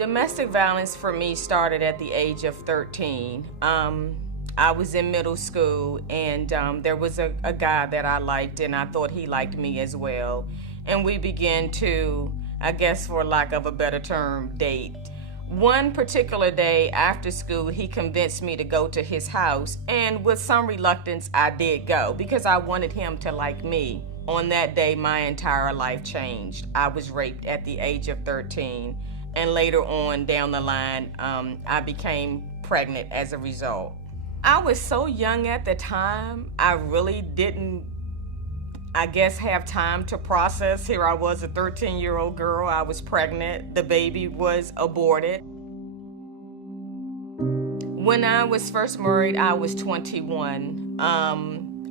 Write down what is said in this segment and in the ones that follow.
Domestic violence for me started at the age of 13. I was in middle school, and there was a guy that I liked, and I thought he liked me as well. And we began to, I guess for lack of a better term, date. One particular day after school, he convinced me to go to his house, and with some reluctance, I did go because I wanted him to like me. On that day, my entire life changed. I was raped at the age of 13. And later on down the line, I became pregnant as a result. I was so young at the time, I really didn't, I guess, have time to process. Here I was, a 13-year-old girl, I was pregnant, the baby was aborted. When I was first married, I was 21.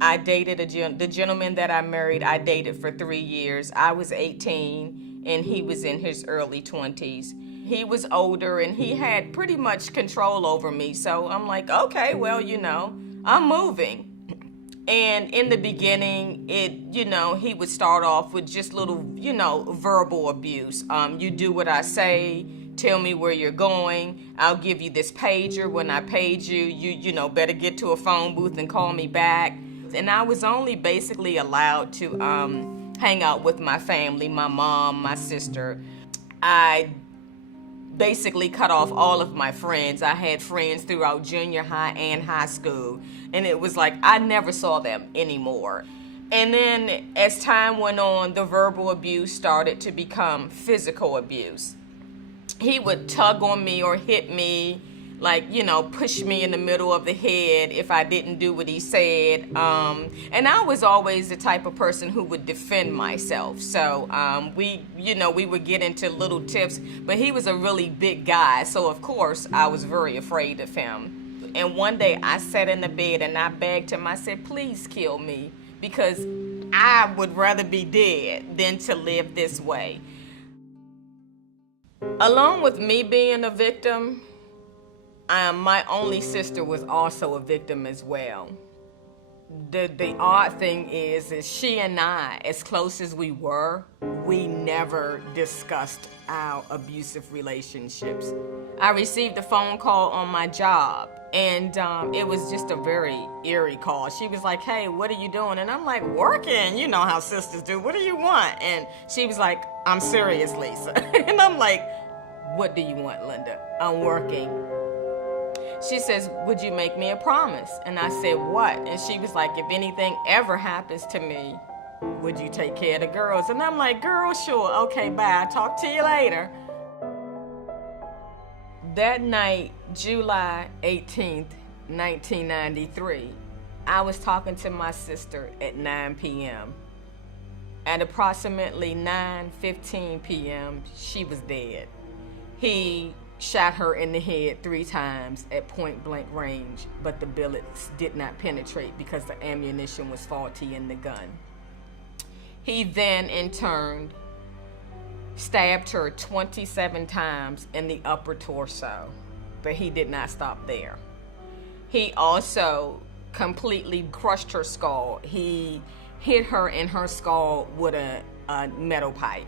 I dated the gentleman that I married, I dated for 3 years. I was 18. And he was in his early 20s. He was older and he had pretty much control over me. So I'm like, okay, well, I'm moving. And in the beginning, he would start off with just little, verbal abuse. You do what I say, tell me where you're going. I'll give you this pager. When I page you, you better get to a phone booth and call me back. And I was only basically allowed to, hang out with my family, my mom, my sister. I basically cut off all of my friends. I had friends throughout junior high and high school, and it was like I never saw them anymore. And then as time went on, the verbal abuse started to become physical abuse. He would tug on me or hit me, push me in the middle of the head if I didn't do what he said. And I was always the type of person who would defend myself. So we would get into little tiffs, but he was a really big guy. So of course I was very afraid of him. And one day I sat in the bed and I begged him, I said, please kill me, because I would rather be dead than to live this way. Along with me being a victim, my only sister was also a victim as well. The odd thing is she and I, as close as we were, we never discussed our abusive relationships. I received a phone call on my job, and it was just a very eerie call. She was like, hey, what are you doing? And I'm like, working. You know how sisters do. What do you want? And she was like, I'm serious, Lisa. And I'm like, what do you want, Linda? I'm working. She says, would you make me a promise? And I said, what? And she was like, if anything ever happens to me, would you take care of the girls? And I'm like, girl, sure. Okay, bye. I'll talk to you later. That night, July 18th, 1993, I was talking to my sister at 9 p.m. At approximately 9:15 p.m., she was dead. He shot her in the head 3 times at point blank range, but the bullets did not penetrate because the ammunition was faulty in the gun. He then, in turn, stabbed her 27 times in the upper torso, but he did not stop there. He also completely crushed her skull. He hit her in her skull with a metal pipe.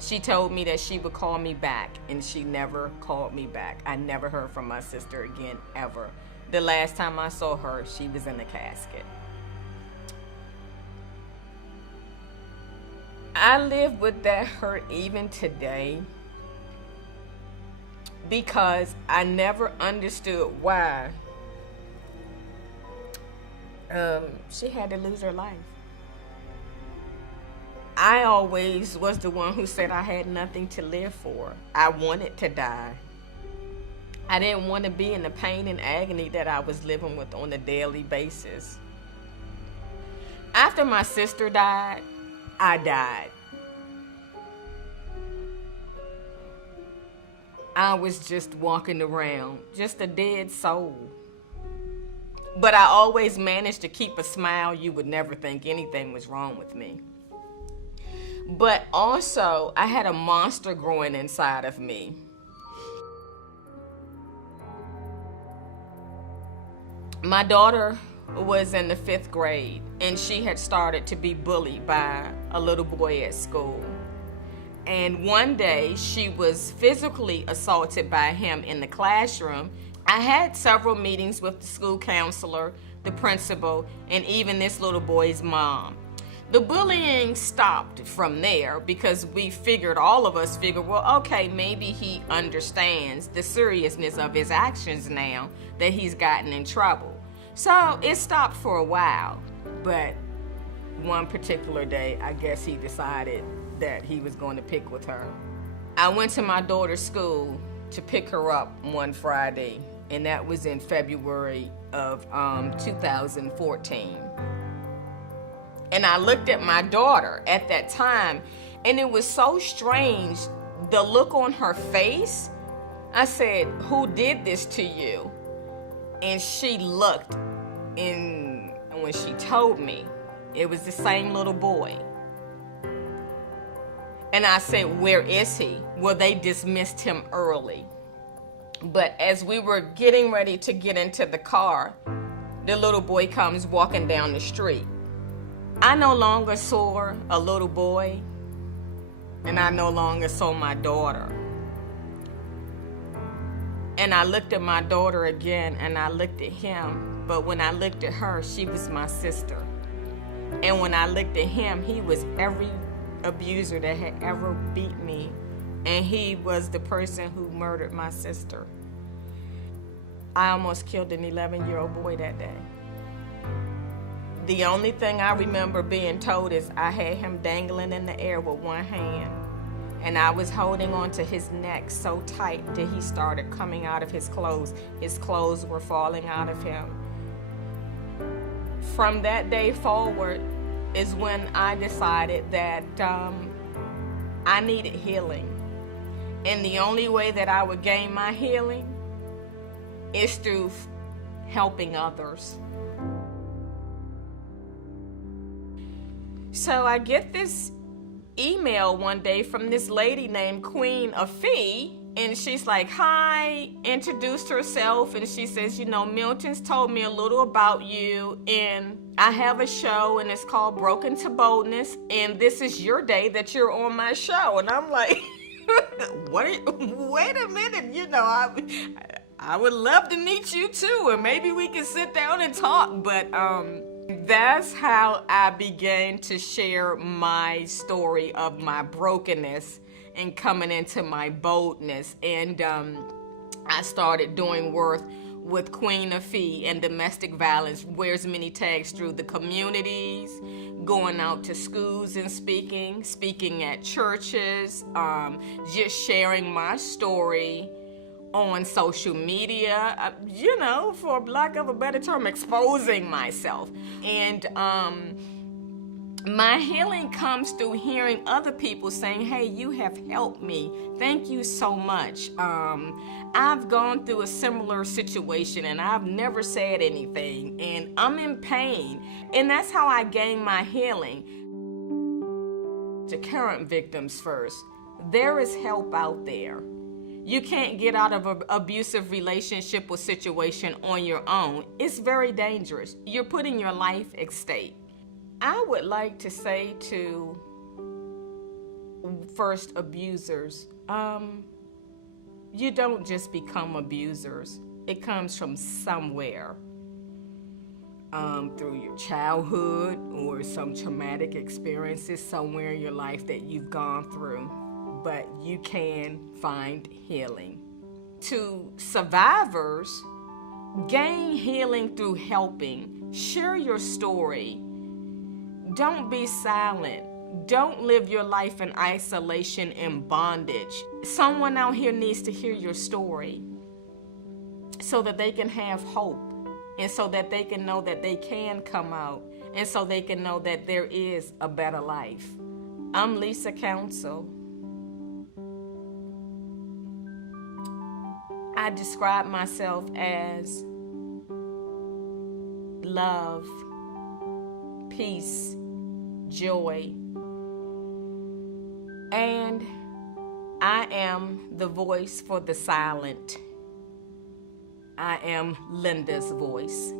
She told me that she would call me back, and she never called me back. I never heard from my sister again, ever. The last time I saw her, she was in a casket. I live with that hurt even today because I never understood why she had to lose her life. I always was the one who said I had nothing to live for. I wanted to die. I didn't want to be in the pain and agony that I was living with on a daily basis. After my sister died, I died. I was just walking around, just a dead soul. But I always managed to keep a smile. You would never think anything was wrong with me. But also, I had a monster growing inside of me. My daughter was in the 5th grade, and she had started to be bullied by a little boy at school. And one day she was physically assaulted by him in the classroom. I had several meetings with the school counselor, the principal, and even this little boy's mom. The bullying stopped from there because all of us figured, well, okay, maybe he understands the seriousness of his actions now that he's gotten in trouble. So it stopped for a while, but one particular day, I guess he decided that he was going to pick with her. I went to my daughter's school to pick her up one Friday, and that was in February of 2014. And I looked at my daughter at that time, and it was so strange, the look on her face. I said, "Who did this to you?" And she looked, and when she told me, it was the same little boy. And I said, "Where is he?" Well, they dismissed him early. But as we were getting ready to get into the car, the little boy comes walking down the street. I no longer saw a little boy, and I no longer saw my daughter. And I looked at my daughter again, and I looked at him. But when I looked at her, she was my sister. And when I looked at him, he was every abuser that had ever beat me. And he was the person who murdered my sister. I almost killed an 11-year-old boy that day. The only thing I remember being told is I had him dangling in the air with one hand, and I was holding on to his neck so tight that he started coming out of his clothes. His clothes were falling out of him. From that day forward is when I decided that I needed healing. And the only way that I would gain my healing is through helping others. So I get this email one day from this lady named Queen Afee, and she's like, "Hi," introduced herself, and she says, "Milton's told me a little about you, and I have a show, and it's called Broken to Boldness, and this is your day that you're on my show." And I'm like, wait a minute, I would love to meet you too, and maybe we can sit down and talk. But that's how I began to share my story of my brokenness and coming into my boldness. And I started doing work with Queen Afee and domestic violence, wears many tags through the communities, going out to schools and speaking at churches, just sharing my story on social media, for lack of a better term, exposing myself. And my healing comes through hearing other people saying, "Hey, you have helped me. Thank you so much. I've gone through a similar situation and I've never said anything and I'm in pain." And that's how I gained my healing. To current victims first, there is help out there. You can't get out of an abusive relationship or situation on your own. It's very dangerous. You're putting your life at stake. I would like to say to first abusers, you don't just become abusers. It comes from somewhere, through your childhood or some traumatic experiences somewhere in your life that you've gone through. But you can find healing. To survivors, gain healing through helping. Share your story. Don't be silent. Don't live your life in isolation and bondage. Someone out here needs to hear your story so that they can have hope, and so that they can know that they can come out, and so they can know that there is a better life. I'm Lisa Council. I describe myself as love, peace, joy, and I am the voice for the silent. I am Linda's voice.